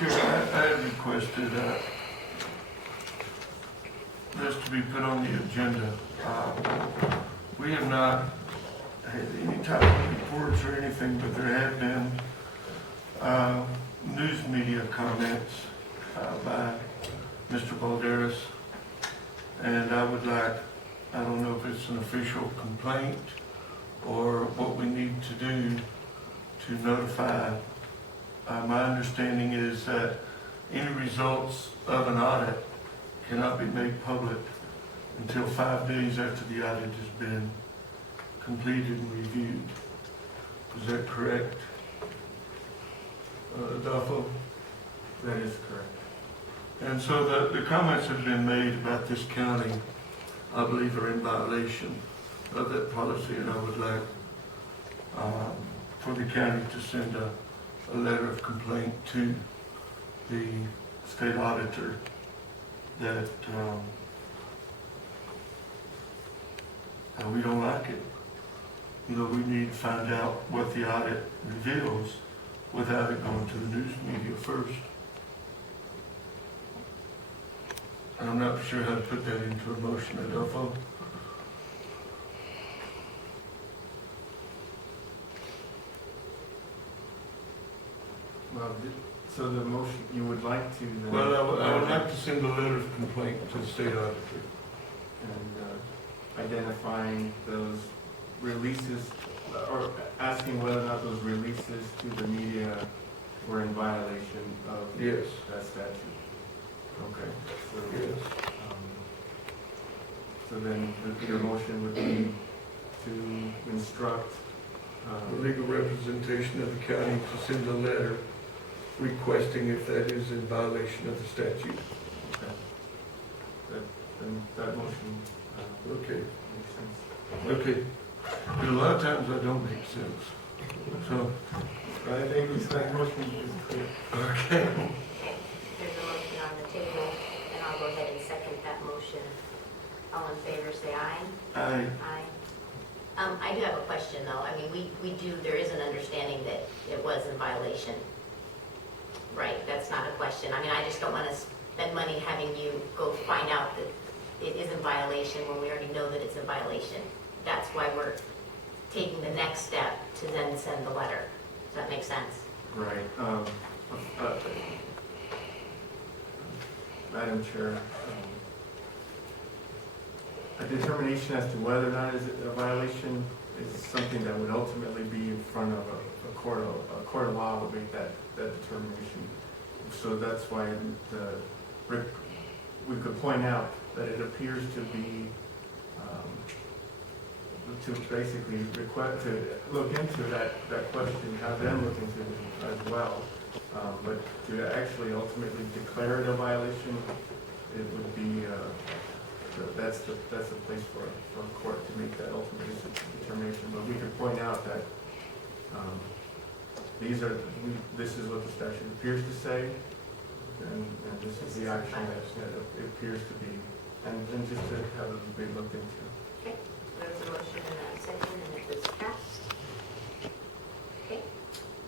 Chair, I had requested this to be put on the agenda. We have not had any type of reports or anything, but there have been news media comments by Mr. Balderas, and I would like, I don't know if it's an official complaint or what we need to do to notify. My understanding is that any results of an audit cannot be made public until 5 days after the audit has been completed and reviewed. Is that correct, Adolfo? That is correct. And so the comments have been made about this county, I believe, are in violation of that policy, and I would like for the county to send a letter of complaint to the state auditor that we don't like it. You know, we need to find out what the audit reveals without it going to the news media first. I'm not sure how to put that into a motion, Adolfo. Well, so the motion, you would like to then... Well, I would like to send a letter of complaint to the state auditor. And identifying those releases, or asking whether or not those releases to the media were in violation of Yes. that statute. Okay. So, Yes. so then your motion would be to instruct The legal representation of the county to send a letter requesting if that is in violation of the statute. okay. That motion Okay. makes sense. Okay. But a lot of times I don't make sense. So, I think that motion is clear. okay. There's a motion on the table, and I'll go ahead and second that motion. All in favor, say aye. Aye. Aye. I do have a question, though. I mean, there is an understanding that it was in violation. Right, that's not a question. I mean, I just don't want to spend money having you go find out that it is in violation when we already know that it's in violation. That's why we're taking the next step to then send the letter. Does that make sense? Right. Madam Chair, a determination as to whether or not is it a violation is something that would ultimately be in front of a court of law would make that determination. So that's why we could point out that it appears to be to basically request to look into that question, have them look into it as well. But to actually ultimately declare it a violation, it would be that's the place for a court to make that ultimate determination. But we could point out that this is what the statute appears to say, and this is the action that it appears to be, and just to have it be looked into. Okay, so there's a motion and a second, and it was passed.